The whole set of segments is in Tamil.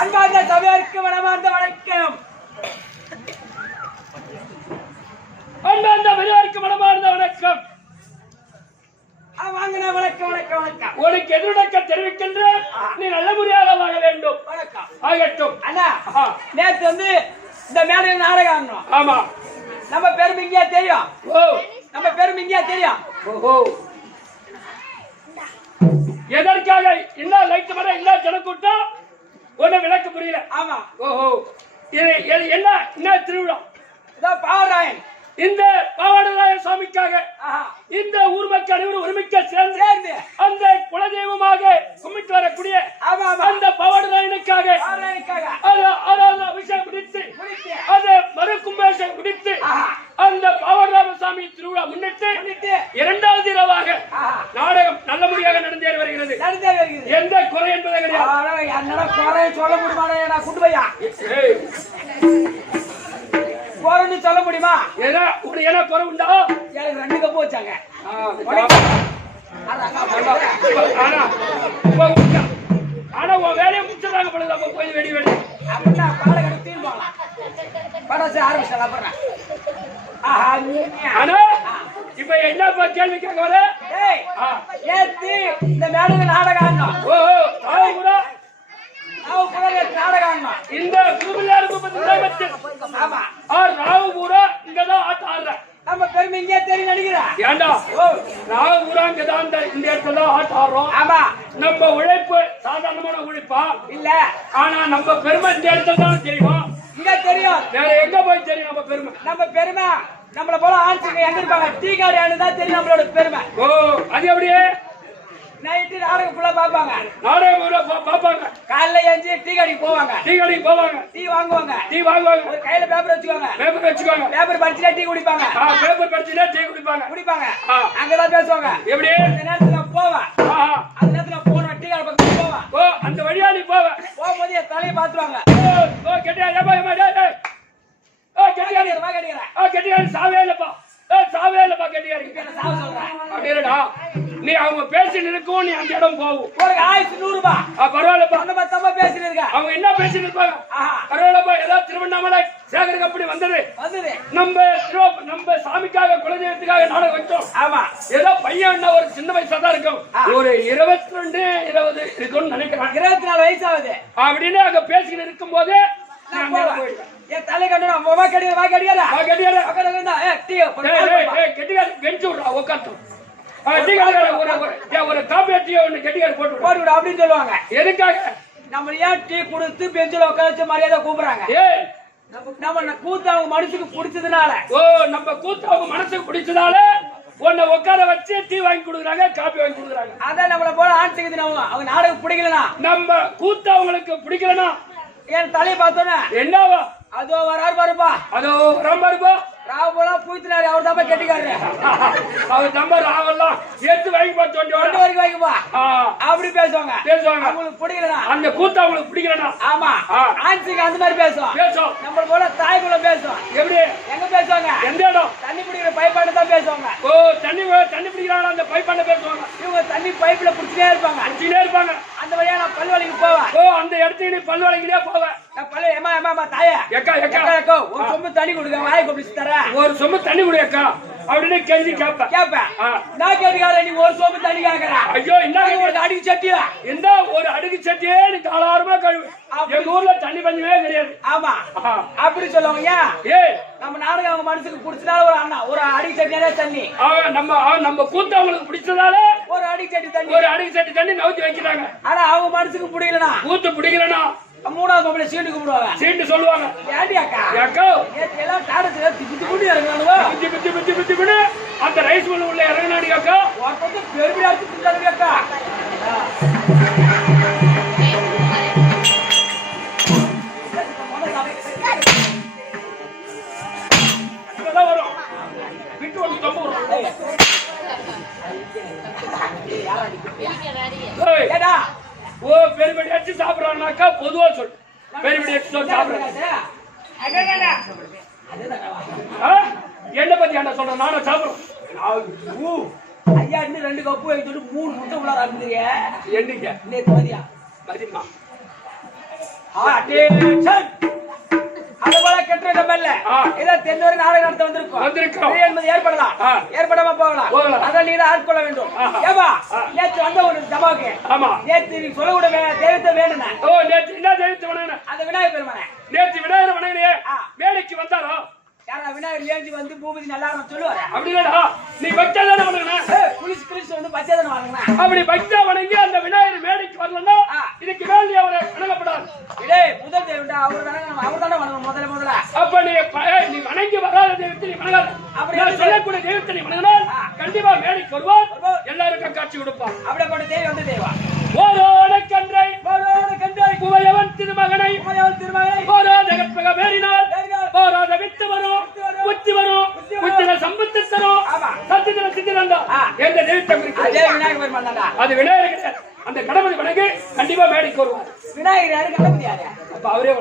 அன்பார்ந்த சபையாருக்கு மனமார்ந்த வணக்கம். அன்பார்ந்த பெரியாருக்கு மனமார்ந்த வணக்கம். வாங்கின வணக்கம் வணக்கம் வணக்கம். உனக்கு எதிர்க்க தெரிவிக்கின்ற நீ நல்ல முறையாக வாழ வேண்டும். வணக்கம் ஆகட்டும். அண்ணா, நேற்று வந்து இந்த மேடையில் நாடகம் ஆடணும். ஆமா, நம்ம பெருமை இங்கேயா தெரியும். ஓ, நம்ம பெருமை இங்கேயா தெரியும். ஓஹோ, எதற்காக என்ன லைட் வர என்ன ஜனக்கூட்டம் ஒண்ணு விளக்கு புரியல. ஆமா, ஓஹோ, என்ன என்ன திருவிழா? இதான் பாவராயன். இந்த பாவாடராய சுவாமிக்காக இந்த ஊர் மக்கள் அனைவரும் ஒருமிக்க சேர்ந்து அந்த குலதெய்வமாக கும்பிட்டு வரக்கூடிய அந்த பாவாடராயனுக்காக அபிஷேகம் முடித்து அதை மறு கும்பாபிஷேகம் முடித்து அந்த பாவாடராம சாமி திருவிழா முன்னிட்டு இரண்டாவது இரவாக நாடகம் நல்ல முறையாக நடந்தேறி வருகிறது. எந்த குறை என்பதே கிடையாது. சொல்ல முடியுமா? குண்டுபையா போறன்னு சொல்ல முடியுமா? ஏன்னா என்ன குறை உண்டா? எனக்கு 2 கப்பு வச்சாங்க. ஆனா உன் வேலையை முடிச்சிடறாங்க பொழுது அப்ப போய் வெடி வெடி அப்படின்னா பாலை கட்டி போகலாம். படசு ஆரம்பிச்சா ஆனா இப்ப என்னப்பா கேள்வி கேட்க வர? ஏத்தி இந்த மேடையில நாடகம் ஆடணும். ஓஹோ, கூட நாடகம் ஆடணும். இந்த ராவு பூரா இங்கதான் ஆட்டம் ஆடுற. நம்ம பெருமை இங்கே தெரியும் நினைக்கிறா. ஏண்டா ராவு பூரா இங்கதான் இந்த இடத்துல ஆட்டம் ஆடுறோம். ஆமா, நம்ம உழைப்பு சாதாரணமான உழைப்பா இல்ல. ஆனா நம்ம பெருமை இந்த இடத்துல தான் தெரியும். இங்க தெரியும், வேற எங்க போய் தெரியும் நம்ம பெருமை? நம்ம பெருமை நம்மள போல ஆட்சிங்க எங்க இருப்பாங்க? டீ கார்டு தான் தெரியும் நம்மளோட பெருமை. ஓ, அது எப்படியே நைட்டு நாடகம் ஃபுல்லா பாப்பாங்க. நாடகம் பாப்பாங்க. காலைல ஏஞ்சி டீ கடைக்கு போவாங்க. டீ கடைக்கு போவாங்க. டீ வாங்குவாங்க. ஒரு கையில பேப்பர் வச்சுக்குவாங்க. பேப்பர் படிச்சுட்டா டீ குடிப்பாங்க. பேப்பர் படிச்சுட்டா டீ குடிப்பாங்க. அங்கதான் பேசுவாங்க. எப்படி அந்த நேரத்துல போவேன். அந்த நேரத்துல போன டீ கடை பக்கத்துல போவேன். ஓ, அந்த வழியா நீ போகும்போது என் தலையை பாத்துருவாங்க. ஓ, கெட்டியாரு சாவே இல்லப்பா. சாவே இல்லப்பா கெட்டியாரு. சாவ சொல்றேன் அப்படிடா. நீ அவங்க பேசிட்டு இருக்கும், நீ அந்த இடம் போகும். ஒரு 1100 ரூபாய். பரவாயில்லப்பா. நம்ம தப்பா பேசிட்டு இருக்க. அவங்க என்ன பேசிட்டு இருப்பாங்க? பரவாயில்லப்பா. ஏதாவது திருவண்ணாமலை சேகர் கம்பெனி வந்தது. நம்ம சாமிக்காக குலதெய்வத்துக்காக நாடகம் வச்சோம். ஆமா, ஏதோ பையன் ஒரு சின்ன வயசா தான் இருக்கும். ஒரு 22 20 இருக்கும்னு நினைக்கிறேன். 24 வயசு ஆகுது அப்படின்னு அங்க பேசிட்டு இருக்கும் போது என் தலை கட்டணும். ஒரு காப்பியோ ஒண்ணு கெட்டிக்கார போட்டு அப்படின்னு சொல்லுவாங்க. எதுக்காக? நம்ம ஏன் டீ கொடுத்து பெஞ்சில உட்காந்து மரியாதை கூப்பிடுறாங்க. நம்ம கூத்து அவங்க மனசுக்கு பிடிச்சதுனால. ஓ, நம்ம கூத்து அவங்க மனசுக்கு பிடிச்சதால உன்னை உட்கார வச்சு டீ வாங்கி கொடுக்குறாங்க, காப்பி வாங்கி கொடுக்குறாங்க. அதான் நம்மள போல ஆட்சிக்குது. அவங்க நாடகம் பிடிக்கலனா, நம்ம கூத்து அவங்களுக்கு பிடிக்கலனா என் தலையை பார்த்தோன்னே என்னவா? அதோ வராரு பாருப்பா. அதோ வராம பாருப்பா. ராவ போல பூத்தினாரு அவர் தான் கெட்டிக்காரு அவர் நம்பர் ராவெல்லாம் சேர்த்து வாங்கி பார்த்து கொண்டு வரைக்கும் வாங்கிப்பா அப்படி பேசுவாங்க அவங்களுக்கு பிடிக்கலனா அந்த கூத்து அவங்களுக்கு பிடிக்கலனா ஆமா ஆன்சிக்கு அந்த மாதிரி பேசுவோம் நம்ம போல தாய்க்குள்ள பேசுவோம் எப்படி எங்க பேசுவாங்க எந்த இடம் தண்ணி பிடிக்கிற பைப்பாண்ட தான் பேசுவாங்க ஓ தண்ணி பிடிக்கிறாங்க அந்த பைப்பாண்ட பேசுவாங்க இவங்க தண்ணி பைப்ல பிடிச்சிட்டே இருப்பாங்க அந்த வழியா நான் பல்வலிக்கு போவேன் ஓ அந்த இடத்துக்கு நீ பல்வலிக்கிட்டே போவேன் பல்ல ஏமா தாயா எக்கா ஒரு சொம்பு தண்ணி கொடுங்க வாயை கொப்பிச்சு தரேன் ஒரு சொம்பு தண்ணி கொடு அக்கா அப்படின்னு கெஞ்சி கேட்பேன் நான் கேட்டுக்கார நீ ஒரு சொம்பு தண்ணி கேட்கற ஐயோ என்ன ஒரு அடிக்கு சட்டியா எந்த ஒரு அடிக்கு சட்டியே நீ தாளாரமா கழுவு எங்க ஊர்ல தண்ணி பஞ்சமே கிடையாது ஆமா அப்படி சொல்லுவாங்க ஏய் நம்ம நாடகம் அவங்க மனசுக்கு பிடிச்சதால ஒரு அண்ணா ஒரு அடிக்கு சட்டியாலே தண்ணி நம்ம கூத்து அவங்களுக்கு பிடிச்சதால ஒரு அடிக்கு சட்டி தண்ணி நவுத்தி வைக்கிறாங்க ஆனா அவங்க மனசுக்கு பிடிக்கலனா கூத்து பிடிக்கலனா மூணாவது பொம்பளை சீட்டு கூப்பிடுவாங்க சீட்டு சொல்லுவாங்க ஏண்டி அக்கா எல்லாம் டாடத்துல திப்பு இறங்குறானுவோ அந்த ரைஸ் மில் உள்ள இறங்கினாடி அக்கா ஒருத்தர் பெருமையா திட்டாங்க அக்கா வரும் விட்டு வந்து தம்பு ஏடா ஓ பெருமடி அடிச்சு சாப்பிடறானாக்கா பொதுவா சொல்லு பெருமடி அடிச்சு சாப்பிடுறாங்க என்ன பத்தி என்ன சொல்றேன் நானும் சாப்பிடுறேன் ஐயா இன்னும் 2 கப்பு வாங்கி சொல்லி 3 முட்டை உள்ளார இருந்தீங்க என்னைக்கு நேத்து மதியா மதியமா அதுபோல கெட்ட கம்பல்ல ஏதோ தென்னொரு நாடகம் நடத்த வந்திருக்கோம் என்பது ஏற்படாம போகலாம் அதை நீங்க ஆட்கொள்ள வேண்டும் ஏமா நேற்று வந்த ஒரு சபாவுக்கு நேற்று நீ சொல்ல கூட தெய்வத்தை வேணும்னா ஓ நேற்று என்ன தெய்வத்தை வேணும் அந்த விநாயகர் பெருமானே நேற்று விநாயகர் வணங்கினே வேலைக்கு வந்தாரோ யாரா விநாயகர் ஏஞ்சி வந்து பூபதி நல்லா சொல்லுவாரு அப்படி இல்லடா நீ பக்தாதான வணங்கணும் குளிச்சு வந்து பச்சைதான வணங்கணும் அப்படி பக்தா வணங்கி அந்த விநாயகர் மேடைக்கு வரலன்னா இதுக்கு மேல் நீ அவரை வணங்கப்படாது இதே முதல் தேவன்டா அவர் தானே வணங்கணும் முதல்ல அப்ப நீ வணங்கி வராத தெய்வத்தை நீ வணங்காத அப்படி நான் சொல்லக்கூடிய தெய்வத்தை நீ வணங்கினால் கண்டிப்பா மேடைக்கு வருவார் எல்லாருக்கும் காட்சி கொடுப்பான் அப்படிப்பட்ட தெய்வம் வந்து தெய்வா ஓரோட கன்றை குவையவன் திருமகனை ஓரோத கற்பக வேறினால் ஓரோத வித்து வரும் புத்தி வரும் புத்திர சம்பத்து தரும் சத்திர சித்திரண்டா எந்த தெய்வத்தை அது விநாயகர் அந்த கணபதி வணங்கி கண்டிப்பா மேடைக்கு வருவார் விநாயகர் யாரு கணபதி யாரு அப்ப அவரே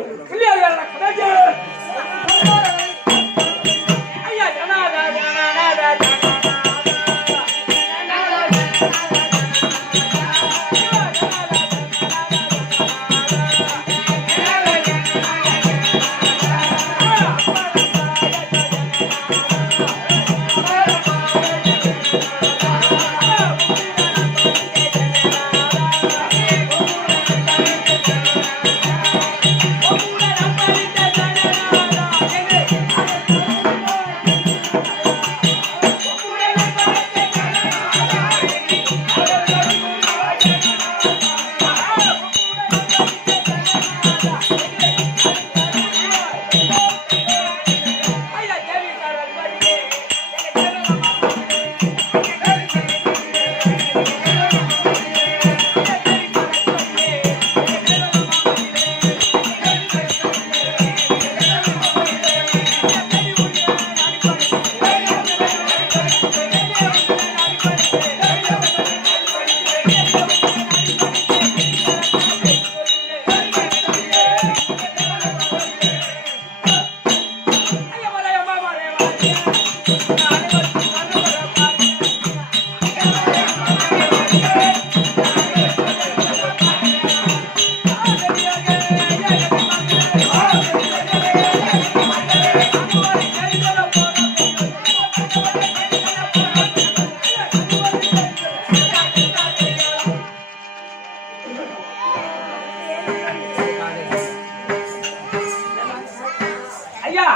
ஐயா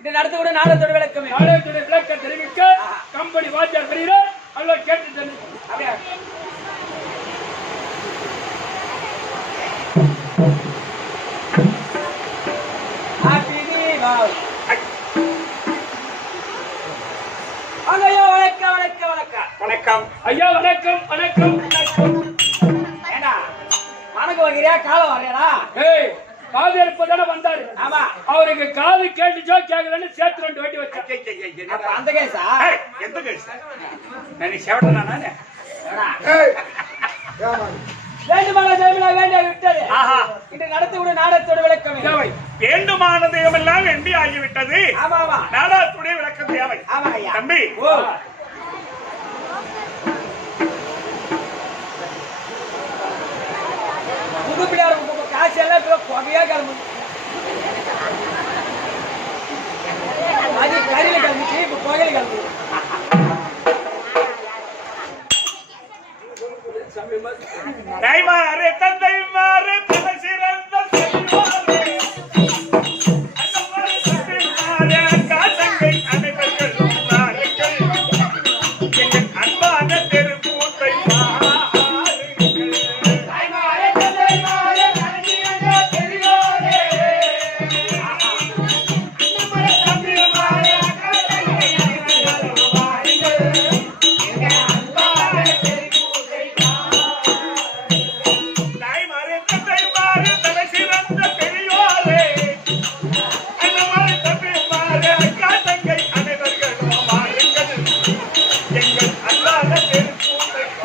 இது நடத்தக்கூடிய நாடகத்தோட விளக்க தெரிவிக்க கம்பெனி வாத்தியார் பெறுகிறார் அல்ல கேட்டு அப்படியே வணக்கம் ஐயா வணக்கம் வணக்கம் ஏடா வணக்கம் வைக்கிறியா காலம் வரையடா ஏய் காது எடுப்பதானே வந்தாரு. ஆமா. அவருக்கு காது கேட்டுச்சோ கேட்கலன்னு சேர்த்து 2 வாட்டி வச்சேன். அப்ப அந்த கேஸா? எந்த கேஸ்? நான் செவடனா நானே. வேண்டுமான தெய்வம் வேண்டிய விட்டது. ஆஹா. இது நடத்தக்கூடிய நாடகத்தோட விளக்கம் தேவை. வேண்டுமான தெய்வமெல்லாம் வேண்டி ஆகிவிட்டது. ஆமா ஆமா. நாடகத்துடைய விளக்கம் தேவை. ஆமா ஐயா. தம்பி. ஓ. புதுப்பிடார காசு எல்லாம் இப்ப புகையா கிளம்பு. அது கறியில கிளம்பிச்சு இப்ப புகையில கிளம்பு. தைமாறு தந்தைமாறு பல சிறந்த செல்வாரே அந்தமாறு தந்தைமாறு காசங்கை அனைவர்களும் நாடுகள் எங்கள் அன்பான தெருக்கூத்தை பாருங்கள். தைமாறு தந்தைமாறு பல சிறந்த செல்வாரே அந்தமாறு தந்தைமாறு காசங்கை அனைவர்களும் நாடுகள் எங்கள் அன்பான தெருக்கூத்தை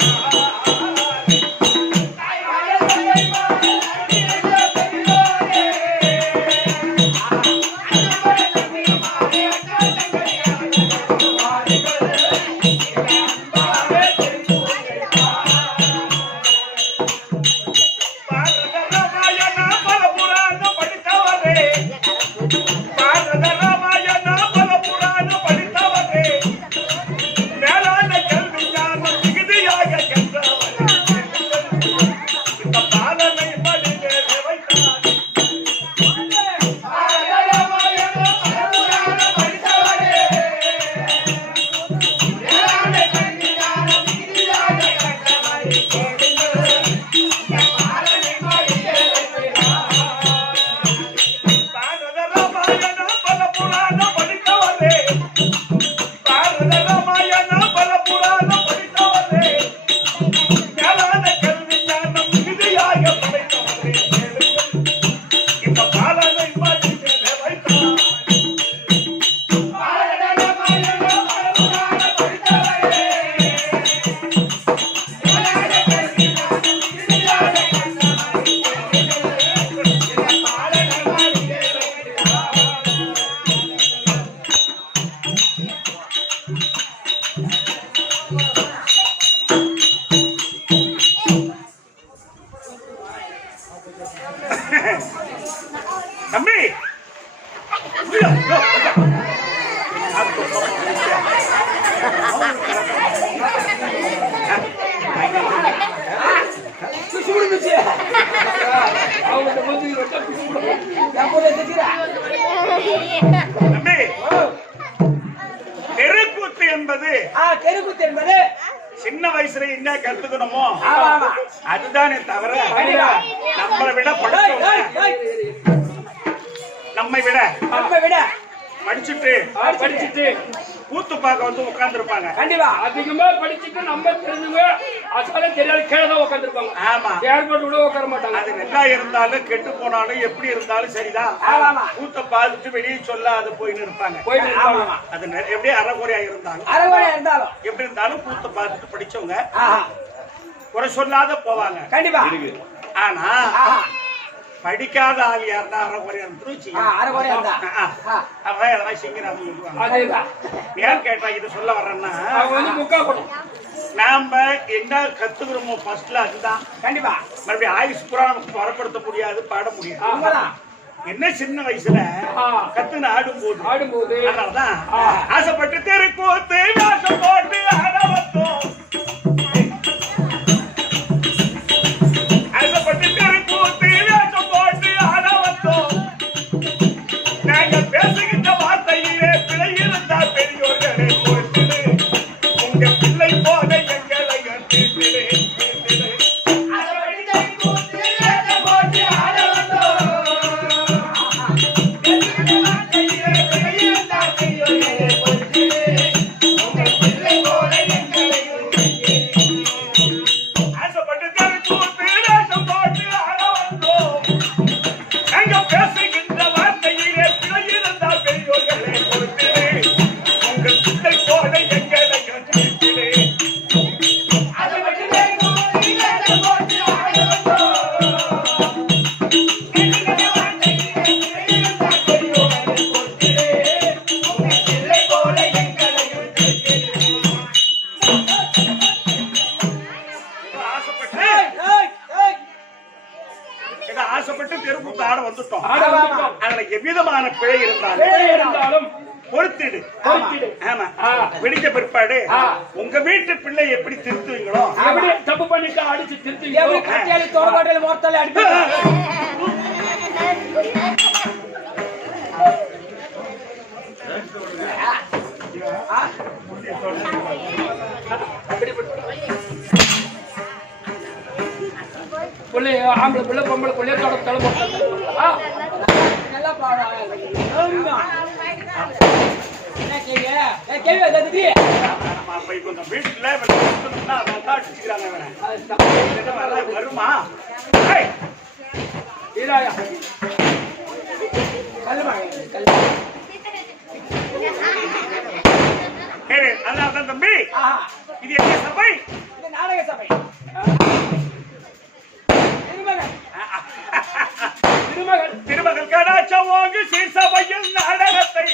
தம்பி தம்பி தெருக்கூத்து என்பது தெருக்கூத்து என்பது சின்ன வயசுல என்ன கத்துக்கணுமோ அதுதானே தவிர நம்மளை விட நம்மை விட படிச்சுட்டு கூத்து பார்க்க வந்து உட்கார்ந்து இருப்பாங்க. கண்டிப்பா அதிகமா படிச்சுட்டு நம்ம தெரிஞ்சவங்க அசால தெரியாத கேளதான் உட்கார்ந்து இருப்பாங்க. ஆமா, ஏர்போர்ட் கூட உட்கார மாட்டாங்க. அது நல்லா இருந்தாலும் கெட்டு போனாலும் எப்படி இருந்தாலும் சரிதான். கூத்த பார்த்துட்டு வெளியே சொல்லாத போயின்னு இருப்பாங்க. அது எப்படி அறகுறையா இருந்தாலும் எப்படி இருந்தாலும் கூத்த பார்த்துட்டு படிச்சவங்க குறை சொல்லாத போவாங்க. கண்டிப்பா. ஆனா படிக்காத ஆள் யாருன்னா அறகுறையா ஏன் கேட்டா இது சொல்ல வர்றேன்னா நாம என்ன கத்துக்கிறோமோ ஃபர்ஸ்ட்ல அதுதான். கண்டிப்பா மறுபடியும் ஆயுஷ் பூரா நமக்கு வரப்படுத்த முடியாது, பாட முடியாது. என்ன சின்ன வயசுல கத்துன்னு ஆடும்போது அதனாலதான் ஆசைப்பட்டு தெருக்கூத்து போட்டு ஆட வந்தோம். ஆசைப்பட்டு தெருக்கூத்து போட்டு ஆட வந்தோம். நாங்க பேசுகின்ற வார்த்தையிலே பிழை இருந்தா பெரியோர்களே போட்டு உங்க பிள்ளை போல எங்களை கண்டிக்கிறேன். அங்க இருந்தாலும் பொறுத்திடு. பொறுத்திடு. ஆமா. விடிஞ்ச பிற்பாடு உங்க வீட்டு பிள்ளை எப்படி திருத்துவீங்களோ எப்படி தப்பு பண்ணிட்டா அடிச்சு திருத்துவீங்க. எப்படி கட்டியாடி தோடபாட்டில் மோர்த்தாலே அடிப்பீங்க. பிள்ளை ஆம்பளை பிள்ளை பொம்பளை பிள்ளைய தொட தலை நல்லா பாடா. என்ன கேங்க? கேள்வி கத்துடி. அப்ப இப்ப இந்த வீட்டுல வருமா? ஈராயா கல்லுமா அதான் தம்பி, இது என்ன சபை? இது நாடக சபை. திருமகள் கடாட்சம் வாங்கி சீர்சபையில் நாடகத்தை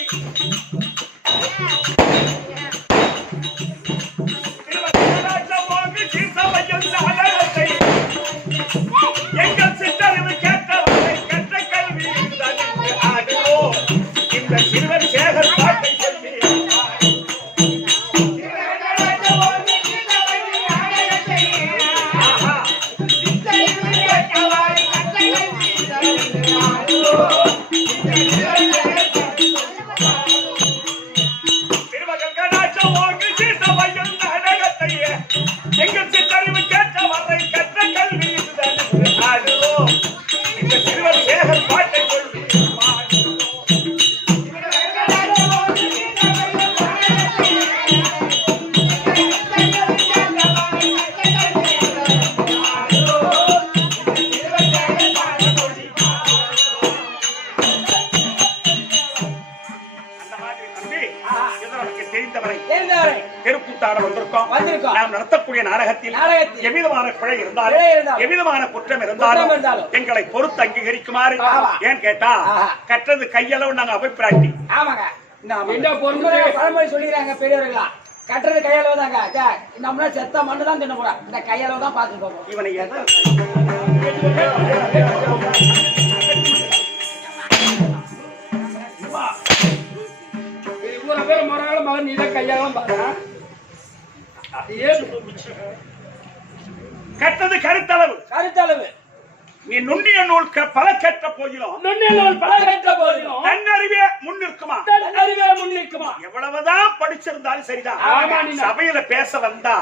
எங்கள் சித்தறிவு கேட்டவரை கற்ற கல்வி ஆடுவோம். இந்த சிறுவர் சேகர் பாட்டை சொல்லி திருமகள் கடாட்சம் வாங்கி சீர்சபையில் நாடகத்தை எங்கள் சித்தறிவு கேட்டவரை கற்ற கல்வி ஆடுவோம். இந்த சிறுவர் சேகர் பாட்டை சொல்லி தெருக்கூத்தாட வந்திருக்கோம். நாம் நடத்தக்கூடிய நாடகத்தில் எவ்விதமான பிழை இருந்தாலும் எவ்விதமான குற்றம் இருந்தாலும் எங்களை பொறுத்து அங்கீகரிக்குமாறு. ஏன் கேட்டா கற்றது கையளவு நாங்க அபிப்பிராயத்தி. ஆமாங்க. பழமொழி சொல்லிக்கிறாங்க பெரியவர்களா, கட்டுறது கையளவு தாங்க. நம்மளா செத்த மண்ணு தான் தின்ன போறோம். இந்த கையளவு தான் பார்த்து போவோம். இவனை மகன் நீதான் கையாலும் கற்றது கருத்தளவு. கருத்தளவு நீ நுண்ணிய நூல் பல கற்ற போதிலும் தன்னறிவே முன்னிற்குமா? எவ்வளவுதான் படிச்சிருந்தாலும் சரிதான். சபையில பேச வந்தா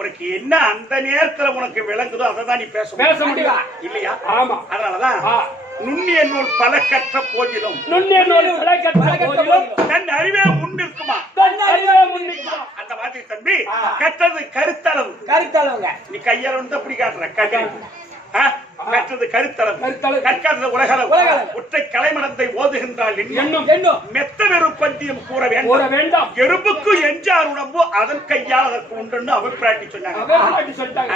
உனக்கு என்ன அந்த நேரத்துல உனக்கு விளங்குதோ அதான் நீ பேச முடியும் இல்லையா? அதனாலதான் நுண்ணிய நூல் பல கற்ற போதிலும் தன் அறிவே முன்னிற்குமா? அந்த மாதிரி தம்பி கற்றது கருத்தளவு. கருத்தளவுங்க. நீ கையால அப்படி காட்டுற கற்றது கருத்தளவு, கற்காதது உலகளவு. ஒற்றை கலைமணத்தை ஓதுகின்றாள் என்னும் மெத்த வெறுப்பந்தியம் கூற வேண்டாம். எறும்புக்கு எஞ்சார் உடம்பு அதன் கையால் அதற்கு உண்டு அபிப்பிராட்டி சொன்னாங்க.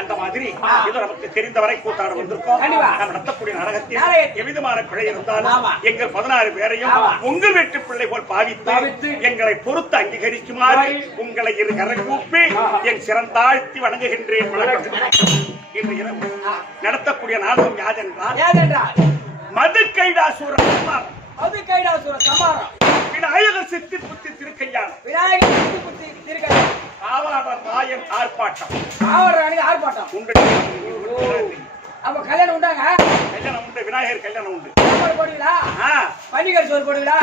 அந்த மாதிரி இது நமக்கு தெரிந்தவரை கூத்தாட வந்திருக்கோம். நாம் நடத்தக்கூடிய நாடகத்தில் எவ்விதமான பிழை இருந்தாலும் எங்கள் 16 பேரையும் உங்கள் வீட்டு பிள்ளை போல் பாவித்து எங்களை பொறுத்து அங்கீகரிக்குமாறு உங்களை இரு கரை கூப்பி என் சிறந்தாழ்த்தி வணங்குகின்றேன். இன்று இரவு நடத்தக்கூடிய நாடகம் யாதென்றால் மதுக்கைடாசுர சமாரம். விநாயகர் சித்தி புத்தி திருக்கையாளம். ஆவாளர் ராயன் ஆர்ப்பாட்டம். அப்ப கல்யாணம் உண்டாங்க. கல்யாணம் உண்டு. விநாயகர் கல்யாணம் உண்டு. போடுவீங்களா? பன்னிக்கறி சோறு போடுவீங்களா?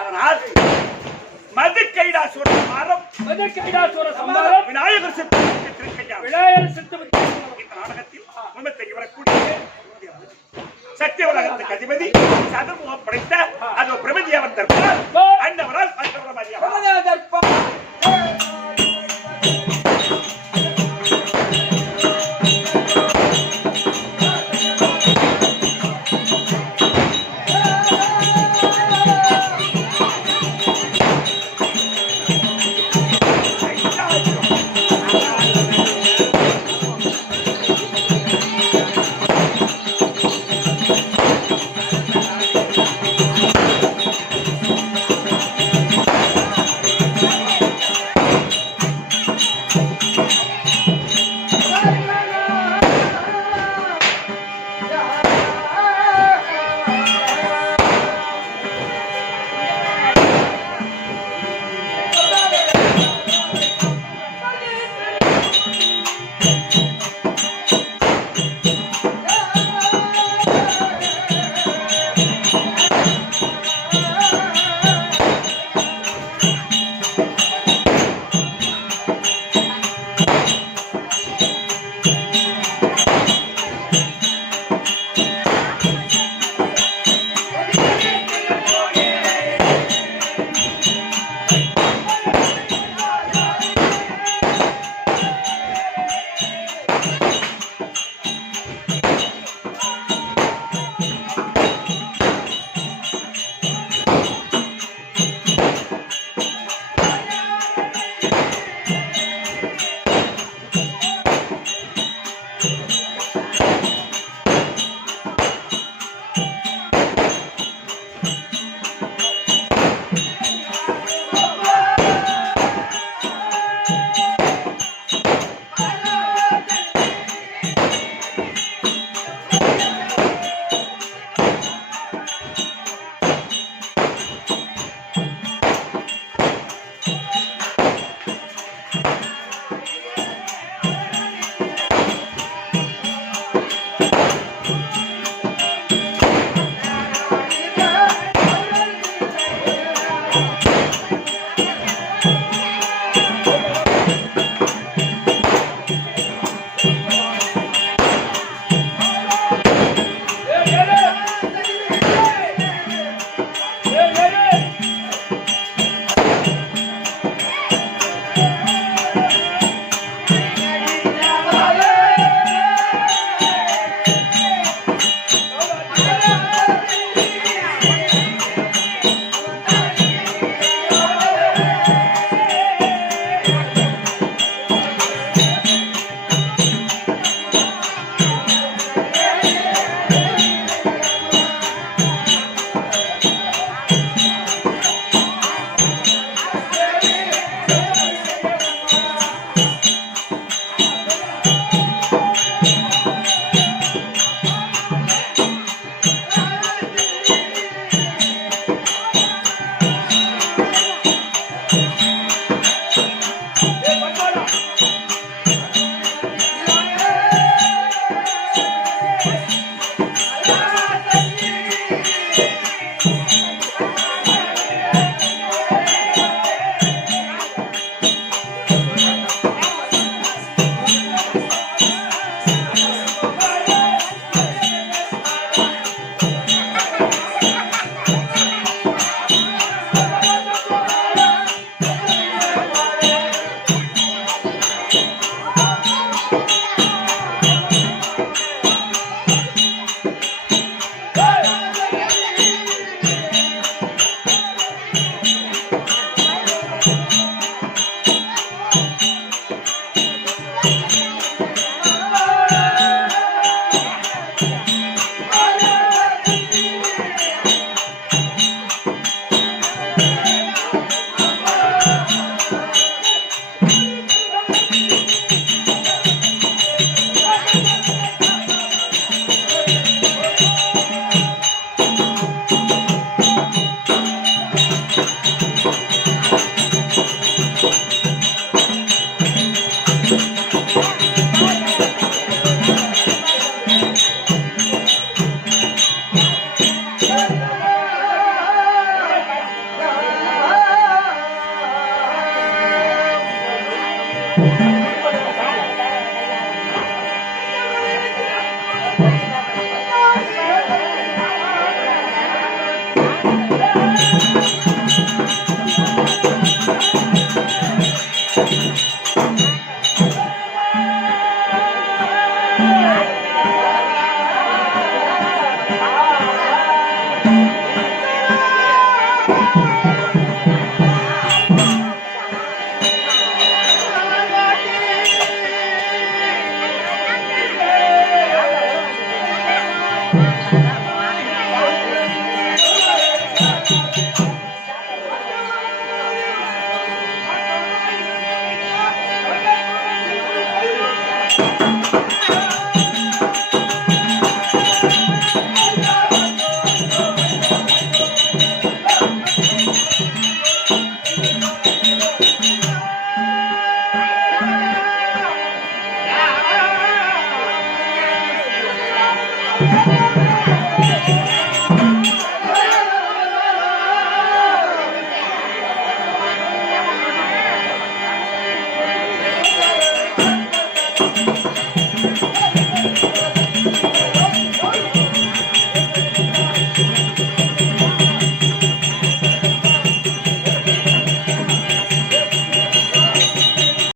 அதனால் மதுக்கைடாசுர சமாரம் விநாயகர் சித்தி இந்த நாடகத்தில் முன்பத்தை வரக்கூடிய சத்தியவரகத்துக்கு அதிபதி சதுர்முகம் படைத்த அது பிரபதி அவர் தர்ப்பார். அண்டவரால் ஆ